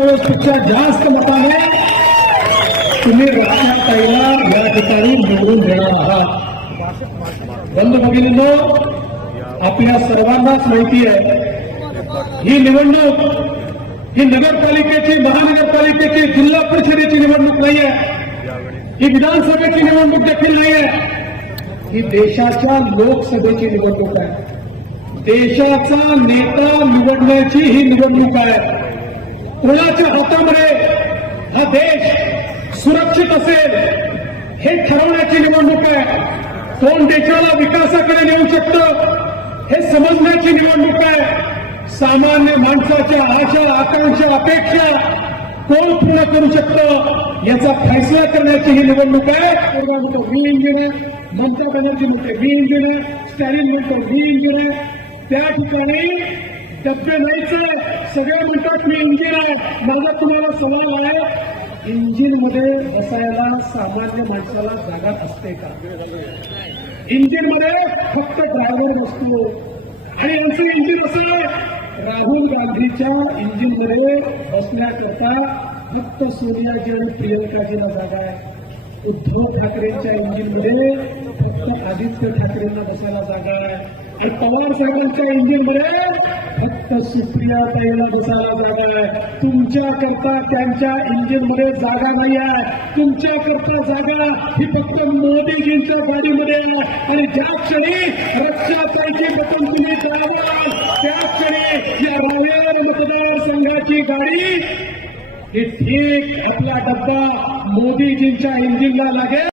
पेक्षा जास्त मताने तुम्ही रक्षाताईला या ठिकाणी निवडून देणार आहात बंद भगिनींनो आपल्या सर्वांनाच माहिती आहे ही निवडणूक ही नगरपालिकेची परिषदेची निवडणूक नाही आहे. ही विधानसभेची निवडणूक देखील नाही आहे. ही देशाच्या लोकसभेची निवडणूक आहे. देशाचा नेता निवडण्याची ही निवडणूक आहे. कोणाच्या हातामध्ये हा देश सुरक्षित असेल हे ठरवण्याची निवडणूक आहे. कोण देशाला विकासाकडे नेऊ शकतं हे समजण्याची निवडणूक आहे. सामान्य माणसाच्या आशा आकांक्षा अपेक्षा कोण पूर्ण करू शकतं याचा फैसला करण्याची ही निवडणूक आहे. वी म्हणतो इंजिन आहे ममता बॅनर्जी म्हणते वी इंजिन आहे स्टॅलिन म्हणतो वी इंजिन आहे त्या ठिकाणी डब्बे नाहीच सगळे म्हणतात मी इंजिन माझा तुम्हाला सवाल आहे इंजिनमध्ये बसायला सामान्य माणसाला जागा असते का? इंजिनमध्ये फक्त ड्रायव्हर बसतो. आणि यांचं इंजिन असं राहुल गांधीच्या इंजिनमध्ये बसण्याकरता फक्त सोनियाजी आणि प्रियंकाजीला जागा आहे. उद्धव ठाकरेंच्या इंजिनमध्ये फक्त आदित्य ठाकरेंना बसायला जागा आहे. आणि पवार साहेबांच्या इंजिनमध्ये फक्त सुप्रिया ताईला बसायला जागा आहे. तुमच्या करता त्यांच्या इंजिनमध्ये जागा नाही आहे. तुमच्या करता जागा ही फक्त मोदीजींच्या गाडीमध्ये आहे. आणि ज्या क्षणी रक्षाताईची बटन तुम्ही दाबाल त्या क्षणी या रावेर मतदारसंघाची गाडी ही ठीक आपला डब्बा मोदीजींच्या इंजिनला लागेल.